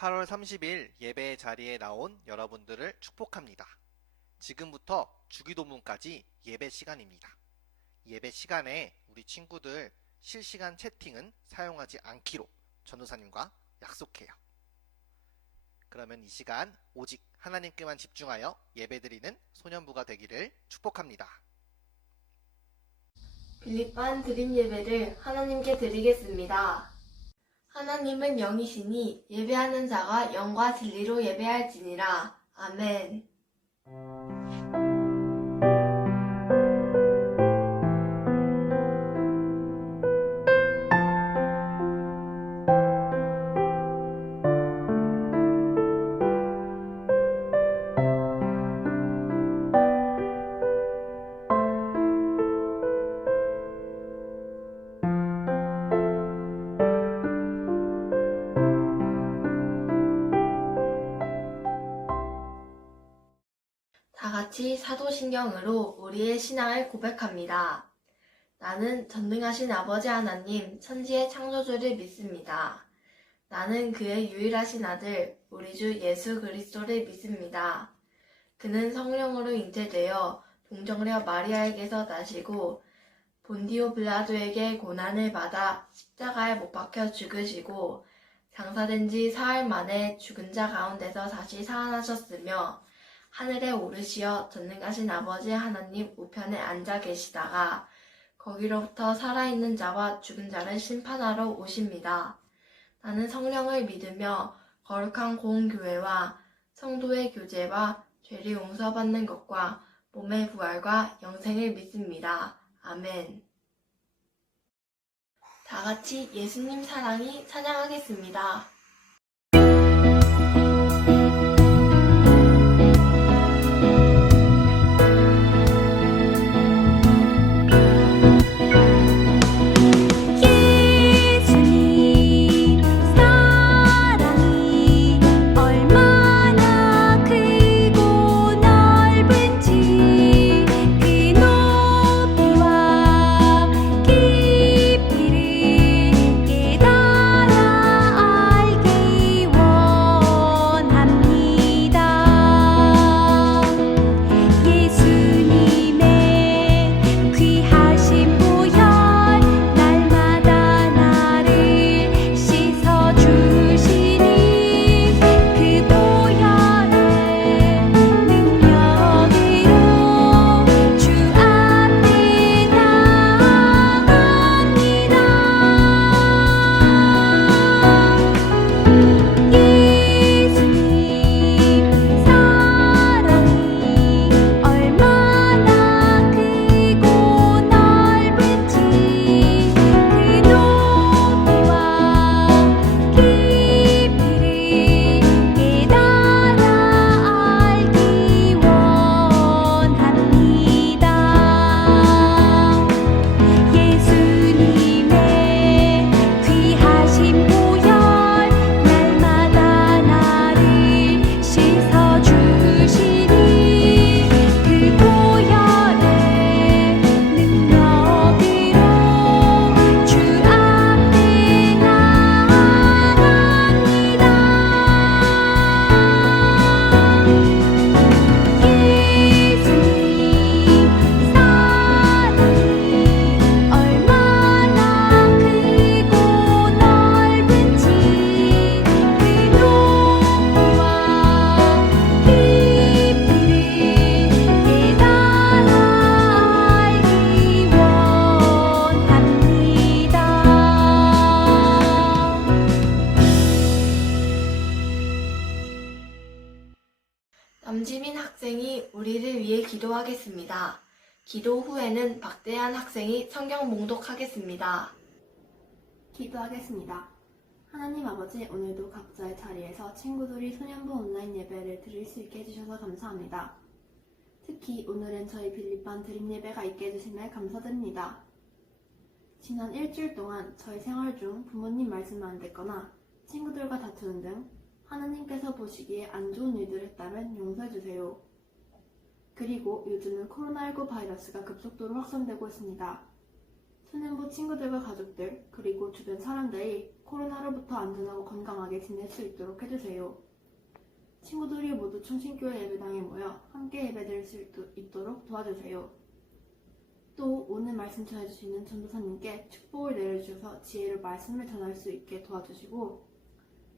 8월 30일 예배 자리에 나온 여러분들을 축복합니다. 지금부터 주기도문까지 예배 시간입니다. 예배 시간에 우리 친구들 실시간 채팅은 사용하지 않기로 전도사님과 약속해요. 그러면 이 시간 오직 하나님께만 집중하여 예배드리는 소년부가 되기를 축복합니다. 빌립반 드림 예배를 하나님께 드리겠습니다. 하나님은 영이시니 예배하는 자가 영과 진리로 예배할지니라. 아멘. 다 같이 사도신경으로 우리의 신앙을 고백합니다. 나는 전능하신 아버지 하나님, 천지의 창조주를 믿습니다. 나는 그의 유일하신 아들, 우리 주 예수 그리스도를 믿습니다. 그는 성령으로 잉태되어 동정녀 마리아에게서 나시고 본디오 빌라도에게 고난을 받아 십자가에 못 박혀 죽으시고 장사된 지 사흘 만에 죽은 자 가운데서 다시 살아나셨으며 하늘에 오르시어 전능하신 아버지 하나님 우편에 앉아 계시다가 거기로부터 살아있는 자와 죽은 자를 심판하러 오십니다. 나는 성령을 믿으며 거룩한 공교회와 성도의 교제와 죄를 용서받는 것과 몸의 부활과 영생을 믿습니다. 아멘. 다 같이 예수님 사랑이 찬양하겠습니다. 남지민 학생이 우리를 위해 기도하겠습니다. 기도 후에는 박대한 학생이 성경 봉독하겠습니다. 기도하겠습니다. 하나님 아버지, 오늘도 각자의 자리에서 친구들이 소년부 온라인 예배를 드릴 수 있게 해주셔서 감사합니다. 특히 오늘은 저희 빌립반 드림 예배가 있게 해주심에 감사드립니다. 지난 일주일 동안 저희 생활 중 부모님 말씀을 안 듣거나 친구들과 다투는 등 하나님께서 보시기에 안 좋은 일들을 했다면 용서해주세요. 그리고 요즘은 코로나19 바이러스가 급속도로 확산되고 있습니다. 소년부 친구들과 가족들, 그리고 주변 사람들이 코로나로부터 안전하고 건강하게 지낼 수 있도록 해주세요. 친구들이 모두 충신교회 예배당에 모여 함께 예배드릴 수 있도록 도와주세요. 또 오늘 말씀 전해주시는 전도사님께 축복을 내려주셔서 지혜로 말씀을 전할 수 있게 도와주시고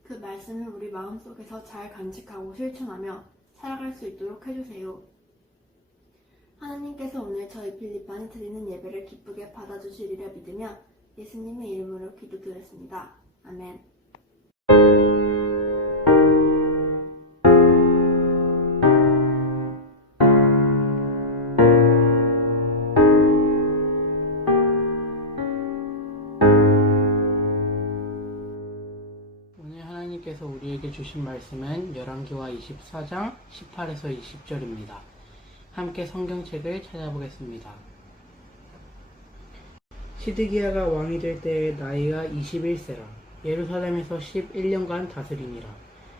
그 말씀을 우리 마음속에서 잘 간직하고 실천하며 살아갈 수 있도록 해주세요. 하나님께서 오늘 저희 빌립반이 드리는 예배를 기쁘게 받아주시리라 믿으며 예수님의 이름으로 기도드렸습니다. 아멘. 오늘 하나님께서 우리에게 주신 말씀은 열왕기와 24장 18에서 20절입니다. 함께 성경책을 찾아보겠습니다. 시드기야가 왕이 될 때의 나이가 21세라. 예루살렘에서 11년간 다스리니라.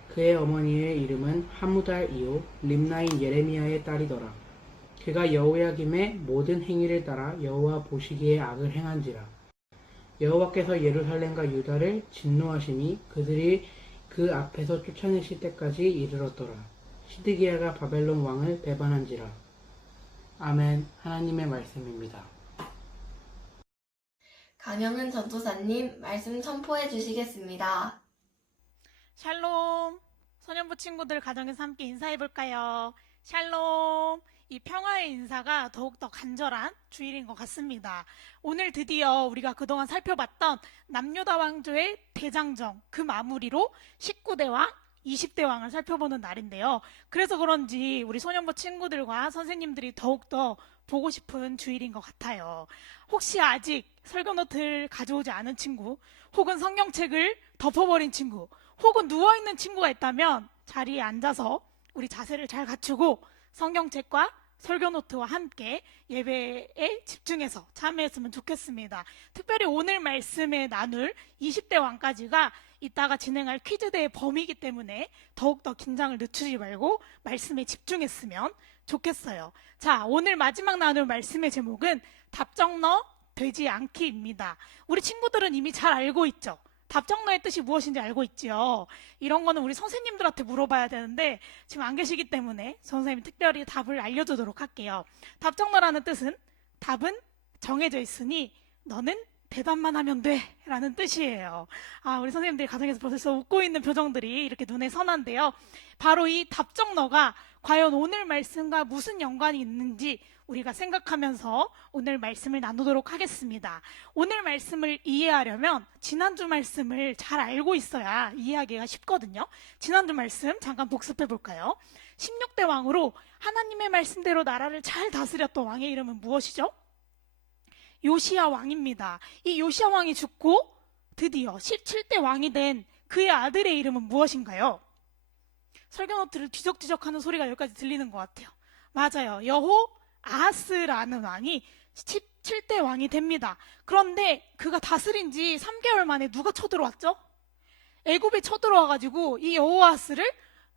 그의 어머니의 이름은 하무달 이후 림나인 예레미야의 딸이더라. 그가 여호야김의 모든 행위를 따라 여호와 보시기에 악을 행한지라. 여호와께서 예루살렘과 유다를 진노하시니 그들이 그 앞에서 쫓아내실 때까지 이르렀더라. 시드기야가 바벨론 왕을 배반한지라. 아멘. 하나님의 말씀입니다. 강영은 전도사님 말씀 선포해 주시겠습니다. 샬롬! 소년부 친구들 가정에서 함께 인사해볼까요? 샬롬! 이 평화의 인사가 더욱더 간절한 주일인 것 같습니다. 오늘 드디어 우리가 그동안 살펴봤던 남유다 왕조의 대장정, 그 마무리로 19대 왕, 20대 왕을 살펴보는 날인데요. 그래서 그런지 우리 소년부 친구들과 선생님들이 더욱더 보고 싶은 주일인 것 같아요. 혹시 아직 설교 노트를 가져오지 않은 친구, 혹은 성경책을 덮어버린 친구, 혹은 누워있는 친구가 있다면 자리에 앉아서 우리 자세를 잘 갖추고 성경책과 설교 노트와 함께 예배에 집중해서 참여했으면 좋겠습니다. 특별히 오늘 말씀에 나눌 20대 왕까지가 이따가 진행할 퀴즈대의 범위이기 때문에 더욱더 긴장을 늦추지 말고 말씀에 집중했으면 좋겠어요. 자, 오늘 마지막 나눌 말씀의 제목은 답정너 되지 않기입니다. 우리 친구들은 이미 잘 알고 있죠? 답정너의 뜻이 무엇인지 알고 있지요. 이런 거는 우리 선생님들한테 물어봐야 되는데 지금 안 계시기 때문에 선생님이 특별히 답을 알려주도록 할게요. 답정너라는 뜻은 답은 정해져 있으니 너는 대답만 하면 돼 라는 뜻이에요. 우리 선생님들이 가정에서 벌써 웃고 있는 표정들이 이렇게 눈에 선한데요. 바로 이 답정너가 과연 오늘 말씀과 무슨 연관이 있는지 우리가 생각하면서 오늘 말씀을 나누도록 하겠습니다. 오늘 말씀을 이해하려면 지난주 말씀을 잘 알고 있어야 이해하기가 쉽거든요. 지난주 말씀 잠깐 복습해 볼까요? 16대 왕으로 하나님의 말씀대로 나라를 잘 다스렸던 왕의 이름은 무엇이죠? 요시야 왕입니다. 이 요시야 왕이 죽고 드디어 17대 왕이 된 그의 아들의 이름은 무엇인가요? 설교노트를 뒤적뒤적하는 소리가 여기까지 들리는 것 같아요. 맞아요. 여호아하스라는 왕이 17대 왕이 됩니다. 그런데 그가 다스린 지 3개월 만에 누가 쳐들어왔죠? 애굽에 쳐들어와가지고 이 여호아하스를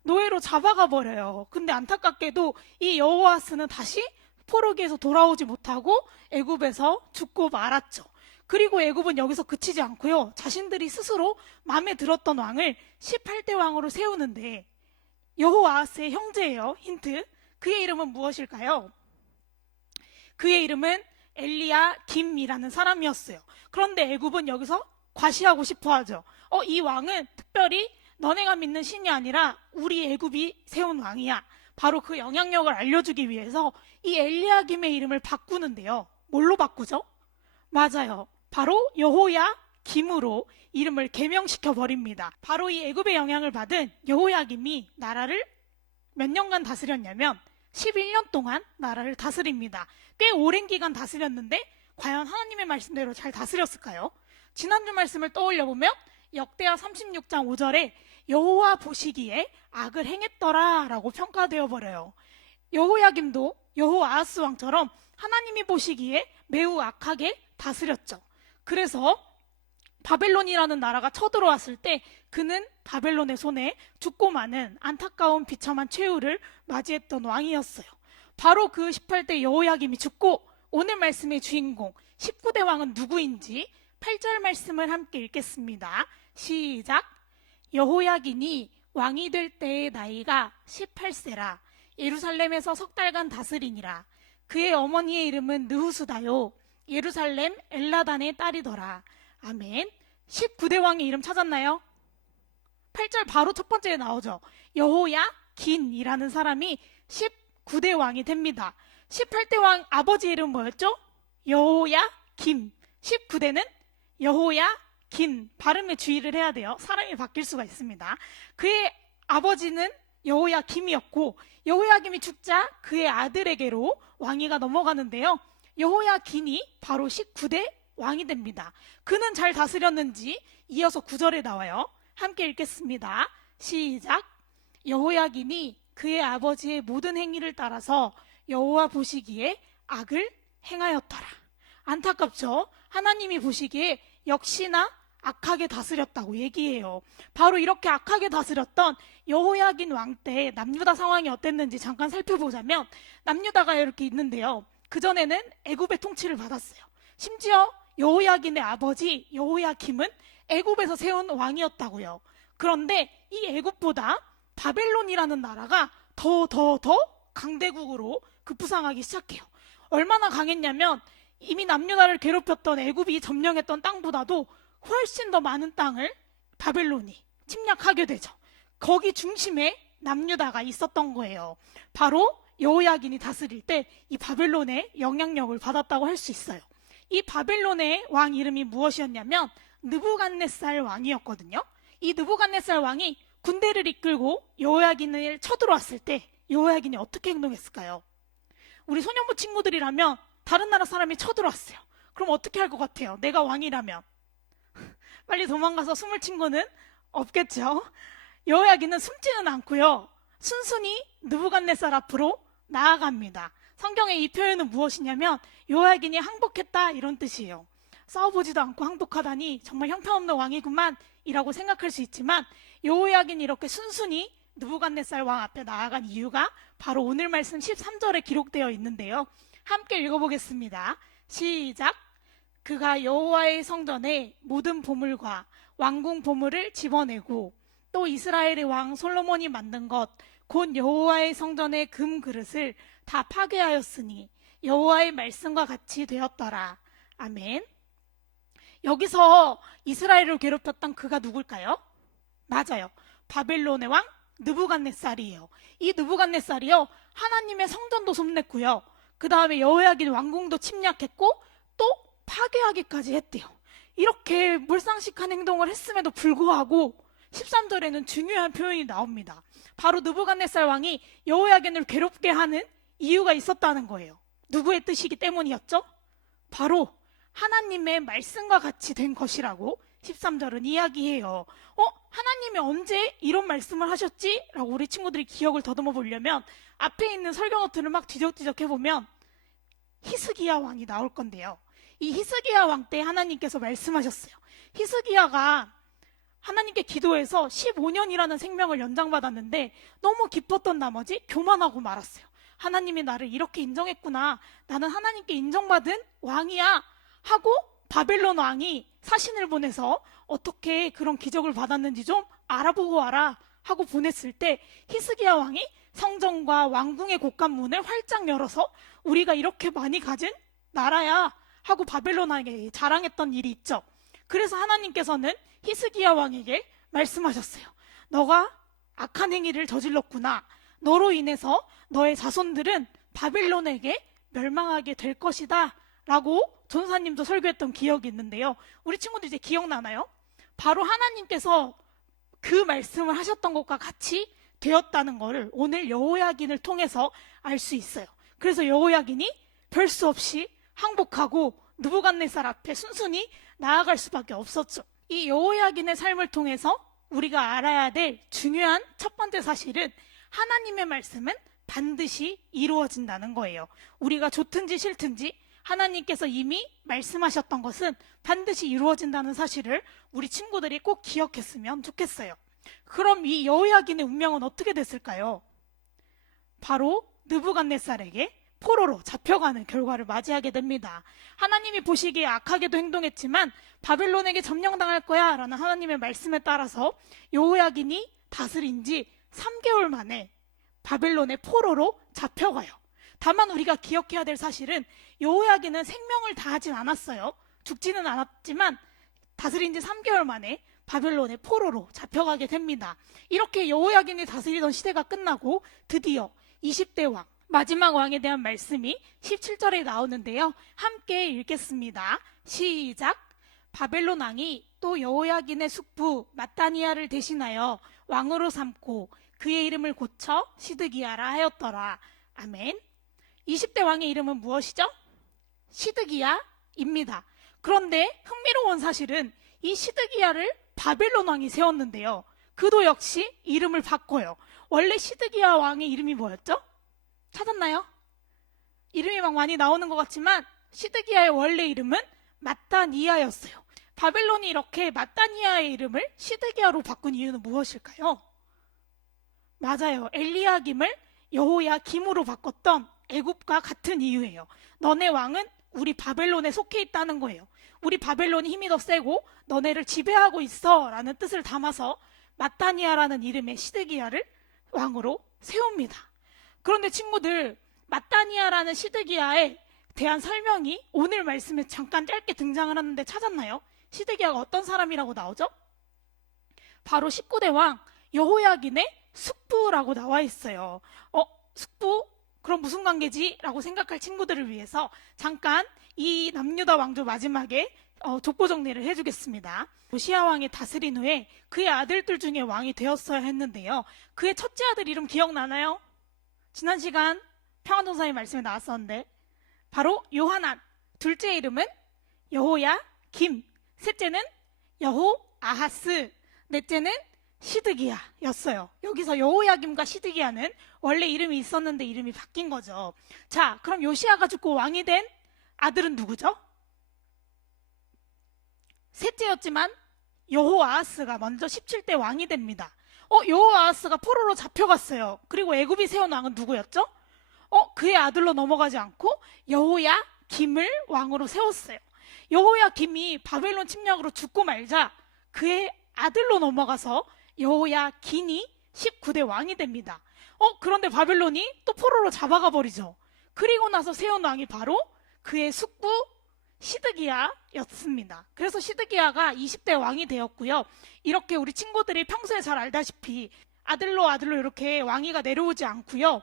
노예로 잡아가 버려요. 근데 안타깝게도 이 여호아하스는 다시 포로기에서 돌아오지 못하고 애굽에서 죽고 말았죠. 그리고 애굽은 여기서 그치지 않고요. 자신들이 스스로 마음에 들었던 왕을 18대 왕으로 세우는데 여호아하스의 형제예요. 힌트. 그의 이름은 무엇일까요? 그의 이름은 엘리야김이라는 사람이었어요. 그런데 애굽은 여기서 과시하고 싶어 하죠. 이 왕은 특별히 너네가 믿는 신이 아니라 우리 애굽이 세운 왕이야. 바로 그 영향력을 알려주기 위해서 이 엘리야김의 이름을 바꾸는데요. 뭘로 바꾸죠? 맞아요. 바로 여호야김으로 이름을 개명시켜 버립니다. 바로 이 애굽의 영향을 받은 여호야김이 나라를 몇 년간 다스렸냐면 11년 동안 나라를 다스립니다. 꽤 오랜 기간 다스렸는데 과연 하나님의 말씀대로 잘 다스렸을까요? 지난주 말씀을 떠올려보면 역대하 36장 5절에 여호와 보시기에 악을 행했더라 라고 평가되어 버려요. 여호야김도 여호아하스 왕처럼 하나님이 보시기에 매우 악하게 다스렸죠. 그래서 바벨론이라는 나라가 쳐들어왔을 때 그는 바벨론의 손에 죽고 마는 안타까운 비참한 최후를 맞이했던 왕이었어요. 바로 그 18대 여호야김이 죽고 오늘 말씀의 주인공 19대 왕은 누구인지 8절 말씀을 함께 읽겠습니다. 시작. 여호야긴이 왕이 될 때의 나이가 18세라. 예루살렘에서 석 달간 다스리니라. 그의 어머니의 이름은 느후수다요. 예루살렘 엘라단의 딸이더라. 아멘. 19대 왕의 이름 찾았나요? 8절 바로 첫 번째에 나오죠. 여호야긴이라는 사람이 19대 왕이 됩니다. 18대 왕 아버지 이름 뭐였죠? 여호야김. 19대는 여호야긴. 발음에 주의를 해야 돼요. 사람이 바뀔 수가 있습니다. 그의 아버지는 여호야김이었고 여호야김이 죽자 그의 아들에게로 왕위가 넘어가는데요. 여호야긴이 바로 19대 왕이 됩니다. 그는 잘 다스렸는지 이어서 9절에 나와요. 함께 읽겠습니다. 시작. 여호야긴이 그의 아버지의 모든 행위를 따라서 여호와 보시기에 악을 행하였더라. 안타깝죠? 하나님이 보시기에 역시나 악하게 다스렸다고 얘기해요. 바로 이렇게 악하게 다스렸던 여호야긴 왕 때 남유다 상황이 어땠는지 잠깐 살펴보자면 남유다가 이렇게 있는데요. 그전에는 애굽의 통치를 받았어요. 심지어 여호야긴의 아버지 여호야김은 애굽에서 세운 왕이었다고요. 그런데 이 애굽보다 바벨론이라는 나라가 더 강대국으로 급부상하기 시작해요. 얼마나 강했냐면 이미 남유다를 괴롭혔던 애굽이 점령했던 땅보다도 훨씬 더 많은 땅을 바벨론이 침략하게 되죠. 거기 중심에 남유다가 있었던 거예요. 바로 여호야긴이 다스릴 때 이 바벨론의 영향력을 받았다고 할 수 있어요. 이 바벨론의 왕 이름이 무엇이었냐면 느부갓네살 왕이었거든요. 이 느부갓네살 왕이 군대를 이끌고 여호야긴을 쳐들어왔을 때 여호야긴이 어떻게 행동했을까요? 우리 소년부 친구들이라면 다른 나라 사람이 쳐들어왔어요. 그럼 어떻게 할 것 같아요? 내가 왕이라면 빨리 도망가서 숨을 친구는 없겠죠. 여호야긴은 숨지는 않고요. 순순히 느부갓네살 앞으로 나아갑니다. 성경의 이 표현은 무엇이냐면 여호야긴이 항복했다 이런 뜻이에요. 싸워보지도 않고 항복하다니 정말 형편없는 왕이구만 이라고 생각할 수 있지만 여호야긴이 이렇게 순순히 느부갓네살 왕 앞에 나아간 이유가 바로 오늘 말씀 13절에 기록되어 있는데요. 함께 읽어보겠습니다. 시작. 그가 여호와의 성전에 모든 보물과 왕궁 보물을 집어내고 또 이스라엘의 왕 솔로몬이 만든 것 곧 여호와의 성전의 금 그릇을 다 파괴하였으니 여호와의 말씀과 같이 되었더라. 아멘. 여기서 이스라엘을 괴롭혔던 그가 누굴까요? 맞아요. 바벨론의 왕 느부갓네살이에요. 이 느부갓네살이요 하나님의 성전도 솜냈고요. 그 다음에 여호야긴 왕궁도 침략했고 또 파괴하기까지 했대요. 이렇게 몰상식한 행동을 했음에도 불구하고 13절에는 중요한 표현이 나옵니다. 바로 느부갓네살 왕이 여호야긴을 괴롭게 하는 이유가 있었다는 거예요. 누구의 뜻이기 때문이었죠? 바로 하나님의 말씀과 같이 된 것이라고 13절은 이야기해요. 하나님이 언제 이런 말씀을 하셨지? 라고 우리 친구들이 기억을 더듬어 보려면 앞에 있는 설교 노트를 막 뒤적뒤적 해보면 히스기야 왕이 나올 건데요. 이 히스기야 왕 때 하나님께서 말씀하셨어요. 히스기야가 하나님께 기도해서 15년이라는 생명을 연장받았는데 너무 기뻤던 나머지 교만하고 말았어요. 하나님이 나를 이렇게 인정했구나. 나는 하나님께 인정받은 왕이야. 하고 바벨론 왕이 사신을 보내서 어떻게 그런 기적을 받았는지 좀 알아보고 와라 하고 보냈을 때 히스기야 왕이 성전과 왕궁의 곳간문을 활짝 열어서 우리가 이렇게 많이 가진 나라야 하고 바벨론 왕에게 자랑했던 일이 있죠. 그래서 하나님께서는 히스기야 왕에게 말씀하셨어요. 너가 악한 행위를 저질렀구나. 너로 인해서 너의 자손들은 바벨론에게 멸망하게 될 것이다 라고 전사님도 설교했던 기억이 있는데요. 우리 친구들 이제 기억나나요? 바로 하나님께서 그 말씀을 하셨던 것과 같이 되었다는 것을 오늘 여호야긴을 통해서 알 수 있어요. 그래서 여호야긴이 별 수 없이 항복하고 느부갓네살 앞에 순순히 나아갈 수밖에 없었죠. 이 여호야긴의 삶을 통해서 우리가 알아야 될 중요한 첫 번째 사실은 하나님의 말씀은 반드시 이루어진다는 거예요. 우리가 좋든지 싫든지 하나님께서 이미 말씀하셨던 것은 반드시 이루어진다는 사실을 우리 친구들이 꼭 기억했으면 좋겠어요. 그럼 이 여호야긴의 운명은 어떻게 됐을까요? 바로 느부갓네살에게 포로로 잡혀가는 결과를 맞이하게 됩니다. 하나님이 보시기에 악하게도 행동했지만 바벨론에게 점령당할 거야 라는 하나님의 말씀에 따라서 여호야긴이 다스린 지 3개월 만에 바벨론의 포로로 잡혀가요. 다만 우리가 기억해야 될 사실은 여호야긴은 생명을 다하진 않았어요. 죽지는 않았지만 다스린 지 3개월 만에 바벨론의 포로로 잡혀가게 됩니다. 이렇게 여호야긴이 다스리던 시대가 끝나고 드디어 20대 왕, 마지막 왕에 대한 말씀이 17절에 나오는데요. 함께 읽겠습니다. 시작! 바벨론 왕이 또 여호야긴의 숙부 마따니아를 대신하여 왕으로 삼고 그의 이름을 고쳐 시드기야라 하였더라. 아멘. 20대 왕의 이름은 무엇이죠? 시드기야입니다. 그런데 흥미로운 사실은 이 시드기야를 바벨론 왕이 세웠는데요. 그도 역시 이름을 바꿔요. 원래 시드기야 왕의 이름이 뭐였죠? 찾았나요? 이름이 막 많이 나오는 것 같지만 시드기야의 원래 이름은 마따니아였어요. 바벨론이 이렇게 마따니아의 이름을 시드기야로 바꾼 이유는 무엇일까요? 맞아요. 엘리야김을 여호야김으로 바꿨던 애굽과 같은 이유예요. 너네 왕은 우리 바벨론에 속해 있다는 거예요. 우리 바벨론이 힘이 더 세고 너네를 지배하고 있어 라는 뜻을 담아서 마따니아라는 이름의 시드기야를 왕으로 세웁니다. 그런데 친구들, 마따니아라는 시드기야에 대한 설명이 오늘 말씀에 잠깐 짧게 등장을 하는데 찾았나요? 시드기야가 어떤 사람이라고 나오죠? 바로 19대 왕 여호야긴의 숙부라고 나와 있어요. 숙부? 그럼 무슨 관계지? 라고 생각할 친구들을 위해서 잠깐 이 남유다 왕조 마지막에 족보 정리를 해주겠습니다. 요시야 왕이 다스린 후에 그의 아들들 중에 왕이 되었어야 했는데요. 그의 첫째 아들 이름 기억나나요? 지난 시간 평안동사의 말씀에 나왔었는데 바로 요하난, 둘째 이름은 여호야김, 셋째는 여호아하스, 넷째는 시드기야였어요. 여기서 여호야김과 시드기야는 원래 이름이 있었는데 이름이 바뀐 거죠. 자, 그럼 요시야가 죽고 왕이 된 아들은 누구죠? 셋째였지만 여호아하스가 먼저 17대 왕이 됩니다. 여호아하스가 포로로 잡혀갔어요. 그리고 애굽이 세운 왕은 누구였죠? 그의 아들로 넘어가지 않고 여호야김을 왕으로 세웠어요. 여호야김이 바벨론 침략으로 죽고 말자 그의 아들로 넘어가서 여호야긴이 19대 왕이 됩니다. 그런데 바벨론이 또 포로로 잡아가 버리죠. 그리고 나서 세운 왕이 바로 그의 숙부 시드기야였습니다. 그래서 시드기야가 20대 왕이 되었고요. 이렇게 우리 친구들이 평소에 잘 알다시피 아들로 이렇게 왕위가 내려오지 않고요.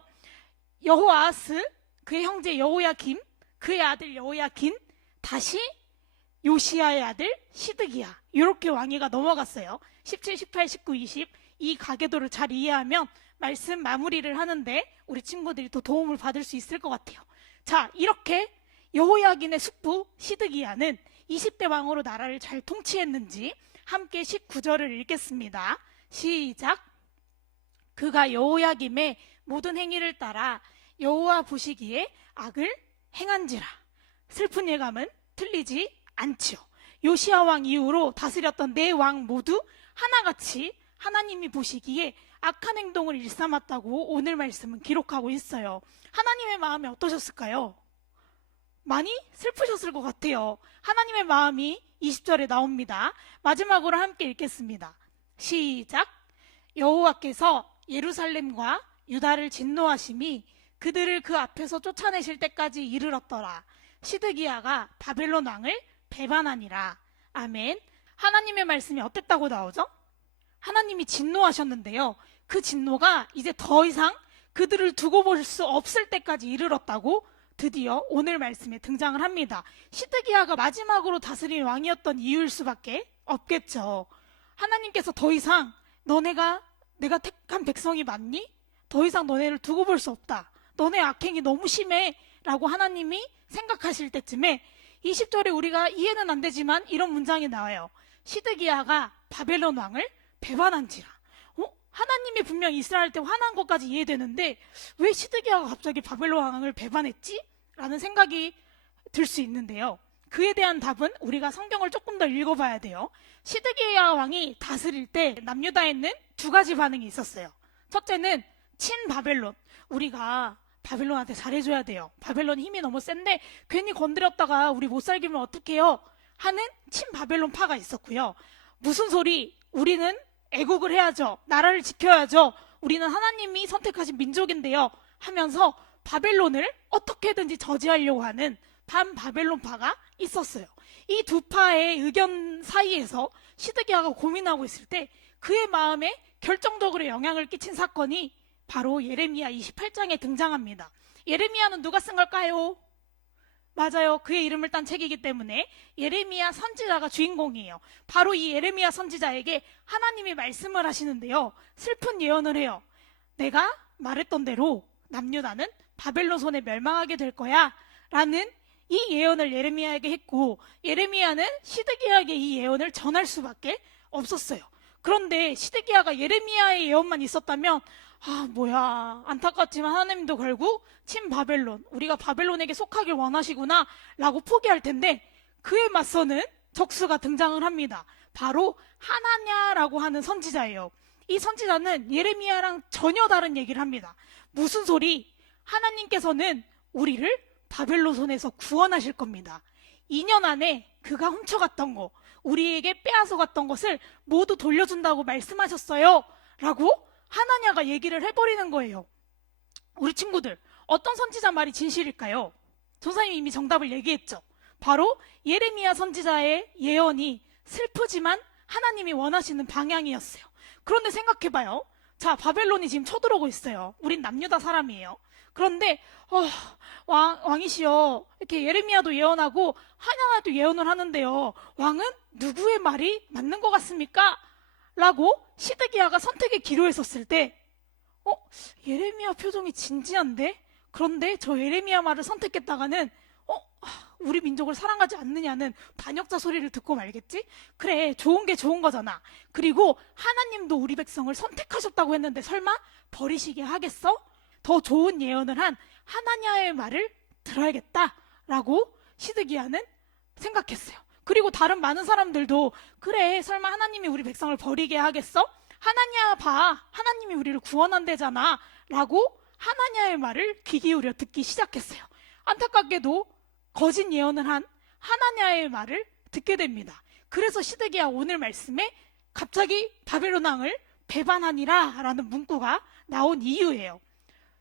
여호아하스, 그의 형제 여호야김, 그의 아들 여호야긴, 다시 요시야의 아들 시드기야, 이렇게 왕위가 넘어갔어요. 17, 18, 19, 20 이 가계도를 잘 이해하면 말씀 마무리를 하는데 우리 친구들이 더 도움을 받을 수 있을 것 같아요. 자, 이렇게 여호야긴의 숙부 시드기야는 20대 왕으로 나라를 잘 통치했는지 함께 19절을 읽겠습니다. 시작! 그가 여호야김의 모든 행위를 따라 여호와 보시기에 악을 행한지라. 슬픈 예감은 틀리지 않지요. 요시야 왕 이후로 다스렸던 네 왕 모두 하나같이 하나님이 보시기에 악한 행동을 일삼았다고 오늘 말씀은 기록하고 있어요. 하나님의 마음이 어떠셨을까요? 많이 슬프셨을 것 같아요. 하나님의 마음이 20절에 나옵니다. 마지막으로 함께 읽겠습니다. 시작! 여호와께서 예루살렘과 유다를 진노하심이 그들을 그 앞에서 쫓아내실 때까지 이르렀더라. 시드기야가 바벨론 왕을 배반하니라. 아멘. 하나님의 말씀이 어땠다고 나오죠? 하나님이 진노하셨는데요. 그 진노가 이제 더 이상 그들을 두고 볼 수 없을 때까지 이르렀다고 드디어 오늘 말씀에 등장을 합니다. 시드기야가 마지막으로 다스린 왕이었던 이유일 수밖에 없겠죠. 하나님께서 더 이상 너네가 내가 택한 백성이 맞니? 더 이상 너네를 두고 볼 수 없다. 너네 악행이 너무 심해 라고 하나님이 생각하실 때쯤에 20절에 우리가 이해는 안 되지만 이런 문장이 나와요. 시드기야가 바벨론 왕을 배반한지라. 하나님이 분명 이스라엘 때 화난 것까지 이해되는데 왜 시드기야가 갑자기 바벨론 왕을 배반했지? 라는 생각이 들 수 있는데요. 그에 대한 답은 우리가 성경을 조금 더 읽어봐야 돼요. 시드기야 왕이 다스릴 때 남유다에는 두 가지 반응이 있었어요. 첫째는 친바벨론. 우리가 바벨론한테 잘해줘야 돼요. 바벨론 힘이 너무 센데 괜히 건드렸다가 우리 못 살기면 어떡해요? 하는 친바벨론파가 있었고요. 무슨 소리? 우리는 애국을 해야죠. 나라를 지켜야죠. 우리는 하나님이 선택하신 민족인데요. 하면서 바벨론을 어떻게든지 저지하려고 하는 반바벨론파가 있었어요. 이 두 파의 의견 사이에서 시드기야가 고민하고 있을 때 그의 마음에 결정적으로 영향을 끼친 사건이 바로 예레미야 28장에 등장합니다. 예레미야는 누가 쓴 걸까요? 맞아요. 그의 이름을 딴 책이기 때문에 예레미야 선지자가 주인공이에요. 바로 이 예레미야 선지자에게 하나님이 말씀을 하시는데요. 슬픈 예언을 해요. 내가 말했던 대로 남유다는 바벨론 손에 멸망하게 될 거야 라는 이 예언을 예레미야에게 했고, 예레미야는 시드기야에게 이 예언을 전할 수밖에 없었어요. 그런데 시드기야가 예레미야의 예언만 있었다면 뭐야, 안타깝지만 하나님도 결국 친바벨론, 우리가 바벨론에게 속하길 원하시구나 라고 포기할 텐데, 그에 맞서는 적수가 등장을 합니다. 바로 하나냐라고 하는 선지자예요. 이 선지자는 예레미야랑 전혀 다른 얘기를 합니다. 무슨 소리? 하나님께서는 우리를 바벨론 손에서 구원하실 겁니다. 2년 안에 그가 훔쳐갔던 거, 우리에게 빼앗아갔던 것을 모두 돌려준다고 말씀하셨어요 라고 하나냐가 얘기를 해버리는 거예요. 우리 친구들, 어떤 선지자 말이 진실일까요? 전사님이 이미 정답을 얘기했죠. 바로 예레미야 선지자의 예언이 슬프지만 하나님이 원하시는 방향이었어요. 그런데 생각해봐요. 자, 바벨론이 지금 쳐들어오고 있어요. 우린 남유다 사람이에요. 그런데 왕이시여, 이렇게 예레미야도 예언하고 하나냐도 예언을 하는데요. 왕은 누구의 말이 맞는 것 같습니까? 라고 시드기야가 선택의 기로에 섰을 때 예레미야 표정이 진지한데? 그런데 저 예레미야 말을 선택했다가는 우리 민족을 사랑하지 않느냐는 반역자 소리를 듣고 말겠지? 그래, 좋은 게 좋은 거잖아. 그리고 하나님도 우리 백성을 선택하셨다고 했는데 설마 버리시게 하겠어? 더 좋은 예언을 한 하나냐의 말을 들어야겠다라고 시드기야는 생각했어요. 그리고 다른 많은 사람들도 그래, 설마 하나님이 우리 백성을 버리게 하겠어? 하나냐 봐, 하나님이 우리를 구원한대잖아 라고 하나냐의 말을 귀 기울여 듣기 시작했어요. 안타깝게도 거짓 예언을 한 하나냐의 말을 듣게 됩니다. 그래서 시드기야 오늘 말씀에 갑자기 바벨론 왕을 배반하니라 라는 문구가 나온 이유예요.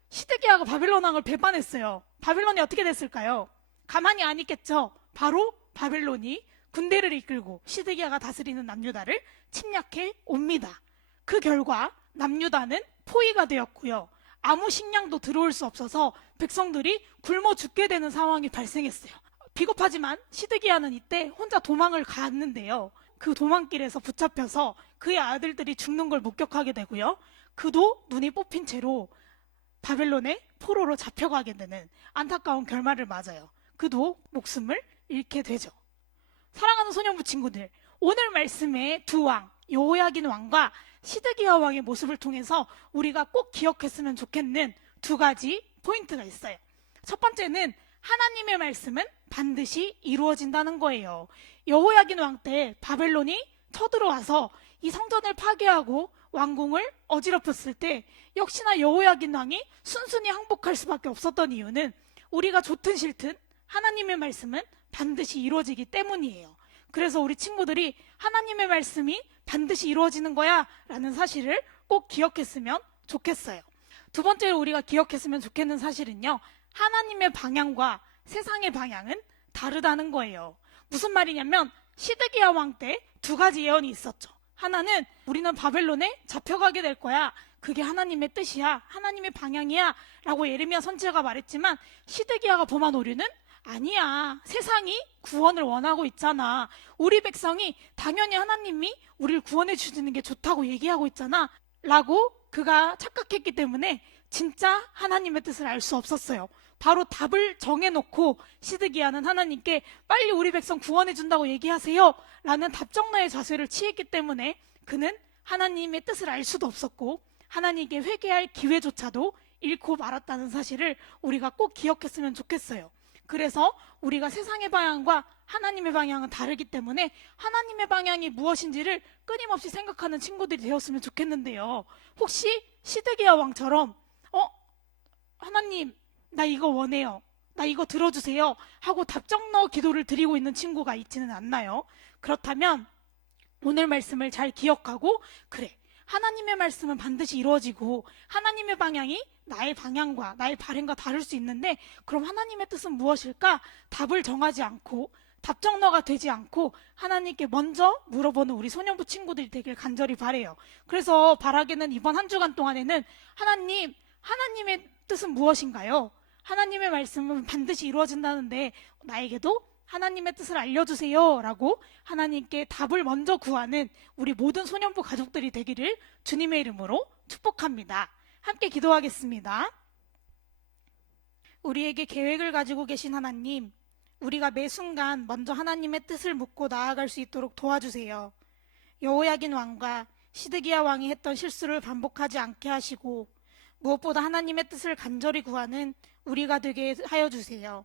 시드기야가 바벨론 왕을 배반했어요. 바벨론이 어떻게 됐을까요? 가만히 안 있겠죠. 바로 바벨론이 군대를 이끌고 시드기야가 다스리는 남유다를 침략해 옵니다. 그 결과 남유다는 포위가 되었고요. 아무 식량도 들어올 수 없어서 백성들이 굶어 죽게 되는 상황이 발생했어요. 비겁하지만 시드기야는 이때 혼자 도망을 갔는데요. 그 도망길에서 붙잡혀서 그의 아들들이 죽는 걸 목격하게 되고요. 그도 눈이 뽑힌 채로 바벨론의 포로로 잡혀가게 되는 안타까운 결말을 맞아요. 그도 목숨을 잃게 되죠. 사랑하는 소년부 친구들, 오늘 말씀의 두 왕, 여호야긴 왕과 시드기야 왕의 모습을 통해서 우리가 꼭 기억했으면 좋겠는 두 가지 포인트가 있어요. 첫 번째는 하나님의 말씀은 반드시 이루어진다는 거예요. 여호야긴 왕 때 바벨론이 쳐들어와서 이 성전을 파괴하고 왕궁을 어지럽혔을 때 역시나 여호야긴 왕이 순순히 항복할 수밖에 없었던 이유는 우리가 좋든 싫든 하나님의 말씀은 반드시 이루어지기 때문이에요. 그래서 우리 친구들이 하나님의 말씀이 반드시 이루어지는 거야 라는 사실을 꼭 기억했으면 좋겠어요. 두 번째로 우리가 기억했으면 좋겠는 사실은요, 하나님의 방향과 세상의 방향은 다르다는 거예요. 무슨 말이냐면 시드기야 왕 때 두 가지 예언이 있었죠. 하나는 우리는 바벨론에 잡혀가게 될 거야, 그게 하나님의 뜻이야, 하나님의 방향이야 라고 예레미야 선지자가 말했지만 시드기야가 범한 오류는 아니야, 세상이 구원을 원하고 있잖아, 우리 백성이 당연히 하나님이 우리를 구원해 주시는 게 좋다고 얘기하고 있잖아 라고 그가 착각했기 때문에 진짜 하나님의 뜻을 알 수 없었어요. 바로 답을 정해놓고 시드기야는 하나님께 빨리 우리 백성 구원해 준다고 얘기하세요 라는 답정너의 자세를 취했기 때문에 그는 하나님의 뜻을 알 수도 없었고 하나님께 회개할 기회조차도 잃고 말았다는 사실을 우리가 꼭 기억했으면 좋겠어요. 그래서 우리가 세상의 방향과 하나님의 방향은 다르기 때문에 하나님의 방향이 무엇인지를 끊임없이 생각하는 친구들이 되었으면 좋겠는데요. 혹시 시드기야 왕처럼 하나님, 나 이거 원해요. 나 이거 들어주세요. 하고 답정 넣어 기도를 드리고 있는 친구가 있지는 않나요? 그렇다면 오늘 말씀을 잘 기억하고, 그래, 하나님의 말씀은 반드시 이루어지고 하나님의 방향이 나의 방향과 나의 바램과 다를 수 있는데, 그럼 하나님의 뜻은 무엇일까? 답을 정하지 않고 답정너가 되지 않고 하나님께 먼저 물어보는 우리 소년부 친구들이 되길 간절히 바라요. 그래서 바라기는 이번 한 주간 동안에는 하나님의 뜻은 무엇인가요? 하나님의 말씀은 반드시 이루어진다는데 나에게도 하나님의 뜻을 알려주세요 라고 하나님께 답을 먼저 구하는 우리 모든 소년부 가족들이 되기를 주님의 이름으로 축복합니다. 함께 기도하겠습니다. 우리에게 계획을 가지고 계신 하나님, 우리가 매 순간 먼저 하나님의 뜻을 묻고 나아갈 수 있도록 도와주세요. 여호야긴 왕과 시드기야 왕이 했던 실수를 반복하지 않게 하시고 무엇보다 하나님의 뜻을 간절히 구하는 우리가 되게 하여 주세요.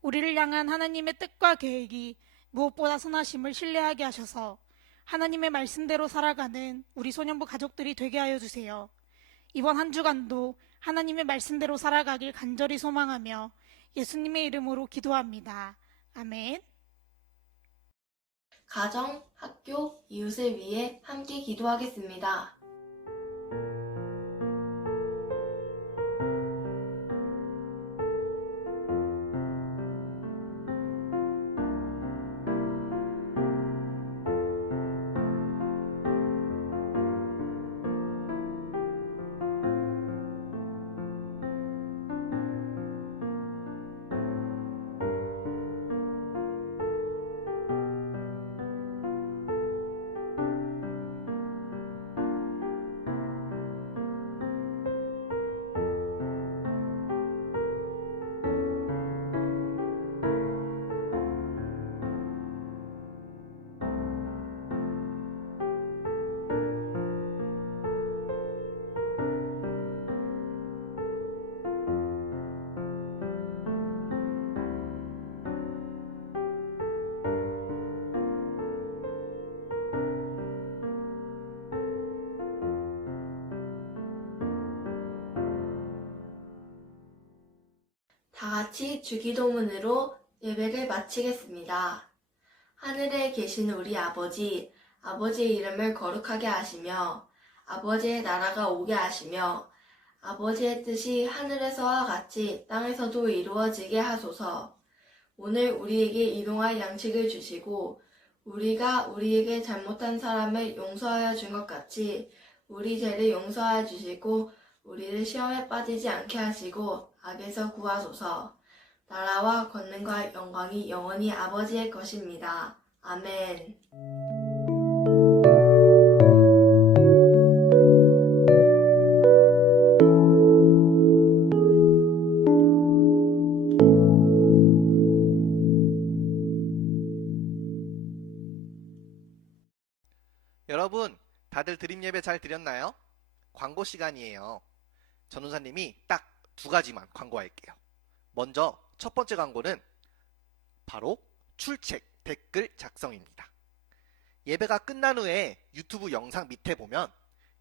우리를 향한 하나님의 뜻과 계획이 무엇보다 선하심을 신뢰하게 하셔서 하나님의 말씀대로 살아가는 우리 소년부 가족들이 되게 하여 주세요. 이번 한 주간도 하나님의 말씀대로 살아가길 간절히 소망하며 예수님의 이름으로 기도합니다. 아멘. 가정, 학교, 이웃을 위해 함께 기도하겠습니다. 다 같이 주기도문으로 예배를 마치겠습니다. 하늘에 계신 우리 아버지, 아버지의 이름을 거룩하게 하시며 아버지의 나라가 오게 하시며 아버지의 뜻이 하늘에서와 같이 땅에서도 이루어지게 하소서. 오늘 우리에게 일용할 양식을 주시고 우리가 우리에게 잘못한 사람을 용서하여 준 것 같이 우리 죄를 용서하여 주시고 우리를 시험에 빠지지 않게 하시고 악에서 구하소서. 나라와 권능과 영광이 영원히 아버지의 것입니다. 아멘. 여러분, 다들 드림 예배 잘 드렸나요? 광고 시간이에요. 전우사님이 딱 2가지만 광고할게요. 먼저 첫 번째 광고는 바로 출첵 댓글 작성입니다. 예배가 끝난 후에 유튜브 영상 밑에 보면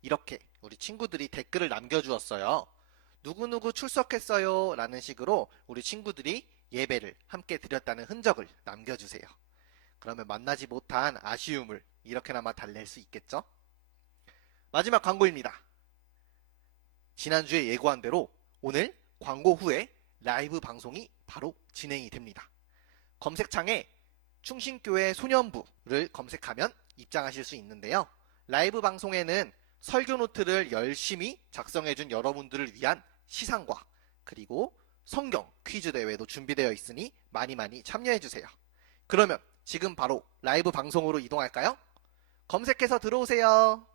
이렇게 우리 친구들이 댓글을 남겨주었어요. 누구누구 출석했어요 라는 식으로 우리 친구들이 예배를 함께 드렸다는 흔적을 남겨주세요. 그러면 만나지 못한 아쉬움을 이렇게나마 달랠 수 있겠죠? 마지막 광고입니다. 지난주에 예고한 대로 오늘 광고 후에 라이브 방송이 바로 진행이 됩니다. 검색창에 충신교회 소년부를 검색하면 입장하실 수 있는데요. 라이브 방송에는 설교 노트를 열심히 작성해준 여러분들을 위한 시상과 그리고 성경 퀴즈 대회도 준비되어 있으니 많이 참여해주세요. 그러면 지금 바로 라이브 방송으로 이동할까요? 검색해서 들어오세요.